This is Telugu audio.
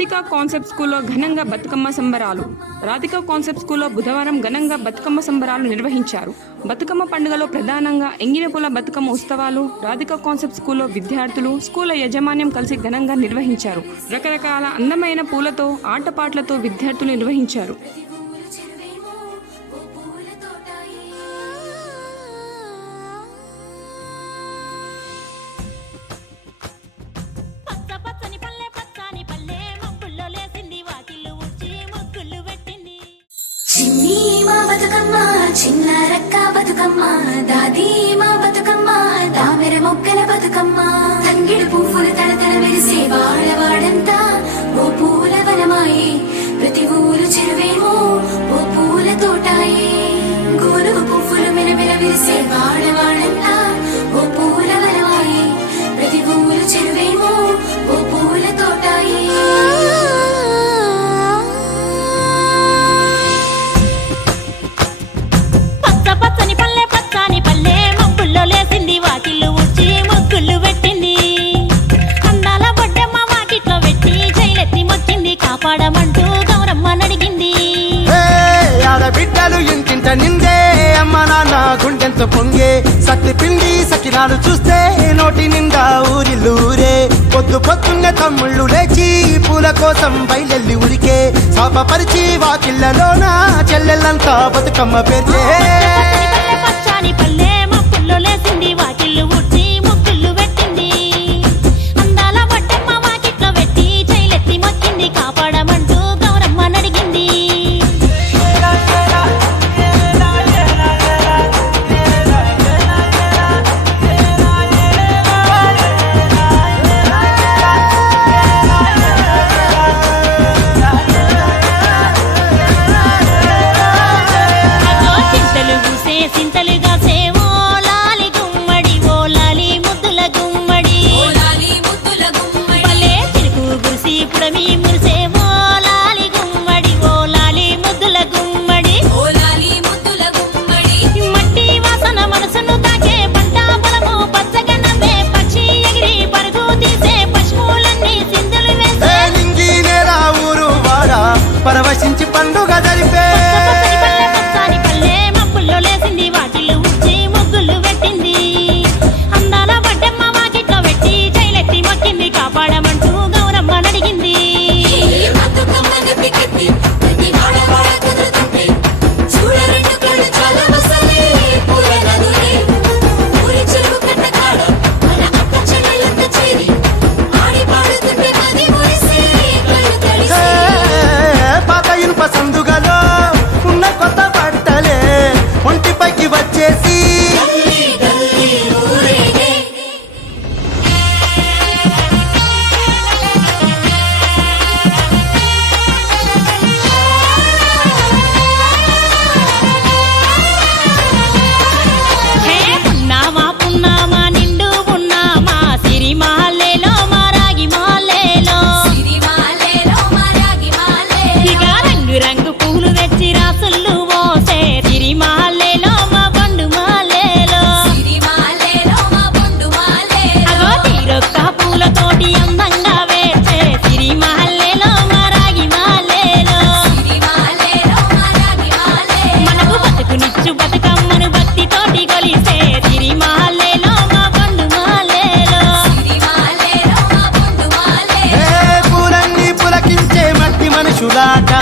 రాధికా కాన్సెప్ట్ స్కూల్లో ఘనంగా బతుకమ్మ సంబరాలు. రాధికా కాన్సెప్ట్ స్కూల్లో బుధవారం ఘనంగా బతుకమ్మ సంబరాలు నిర్వహించారు. బతుకమ్మ పండుగలో ప్రధానంగా ఎంగినపూల బతుకమ్మ ఉత్సవాలు రాధికా కాన్సెప్ట్ స్కూల్లో విద్యార్థులు, స్కూల్ యాజమాన్యం కలిసి ఘనంగా నిర్వహించారు. రకరకాల అందమైన పూలతో, ఆటపాటలతో విద్యార్థులు నిర్వహించారు. చిన్ని మా బతుకమ్మ చిన్న రక్క బతుకమ్మ, దాది మా బతుకమ్మ దామెర మొక్కల బతుకమ్మ, తంగిడు పువ్వులు తడతడ మెరిసే వాడవాడంతా ఓ పూల వనమాయే, ప్రతి ఊరు చెరువేమో ఓ పూల తోటాయే, గోనుగు పువ్వులు మెలమెల మెరిసే వాడవాడంతా ఓ పూల వనమాయే, ప్రతి ఊరు చెరువేమో ఓ పూల తోటాయే. కాపాడమంటూ గౌరమ్మ నడిగింది. ఆడబిడ్డలు ఇంటింట నిందే, అమ్మ నాన్న గుండెంత పొంగే, సత్తి పిండి సకినాలు చూస్తే నోటి నిండా ఊరిల్లూరే, పొద్దున్నే తమ్ముళ్ళు లేచి పూల కోసం బయలెల్లి ఉరికే, శాపపరిచి వాకిళ్లలోన చెల్లెళ్ళంతా బతుకమ్మ పేర్చే. పచ్చాని పల్లె మప్పుల్లో లేసింది, వాకిళ్ళు ఉట్టి ముగ్గుళ్ళు పెట్టింది, అందాల వడ్డమ్మ వాకిట్లో పెట్టి జైలెత్తి మొక్కింది, కాపాడమంటూ గౌరమ్మ నడిగింది. చింతలు పూసే చింతలుగా సేవో లాలి గుమ్మడి, ఓ లాలి ముద్దుల గుమ్మడి, పల్లె చిరుకు గురిసి పుడమి మురిసే ఓ లాలి గుమ్మడి, ఓ లాలి ముద్దుల గుమ్మడి, మట్టి వాసన మనసును తాకే పంట పొలము పచ్చగా నవ్వే, పక్షి ఎగిరి పరుగు తీసే పశువులన్నీ సింధులు వేసే, నింగి నేల ఊరు వాడ పరవశించి పండుగ జరిపే. పచ్చాని పల్లె మప్పుల్లో లేసింది, వాకిళ్ళు ఉచ్చి ముగ్గులు పెట్టింది, అందాల వడ్డమ్మ వాకిట్లో పెట్టి జైలెత్తి మొక్కింది, కాపాడమంటూ గౌరమ్మ నడిగింది. పాత ఇనుప సందుగలో ఉన్న కొత్త బట్టలే ఒంటిపైకి వచ్చేసి, హే పున్నామా పున్నామా నిండు పున్నామా, సిరిమాలేలో మారాగి మాలేలో, ఇక రంగు రంగు పూలు తెచ్చి రాసుళ్ళు మోసే, సిరిమాలేలో మా బండు మాలేలో, అగో తీరొక్క పూలతోటి అందంగా వేచే, సిరిమాలేలో మారాగి మాలేలో, మనకు బతుకునిచ్చు బతుకమ్మను భక్తితోటి కొలిసే, సిరిమాలేలో మా బండు మాలేలో. పూలన్నీ పులకించే మట్టి మనుషులాట,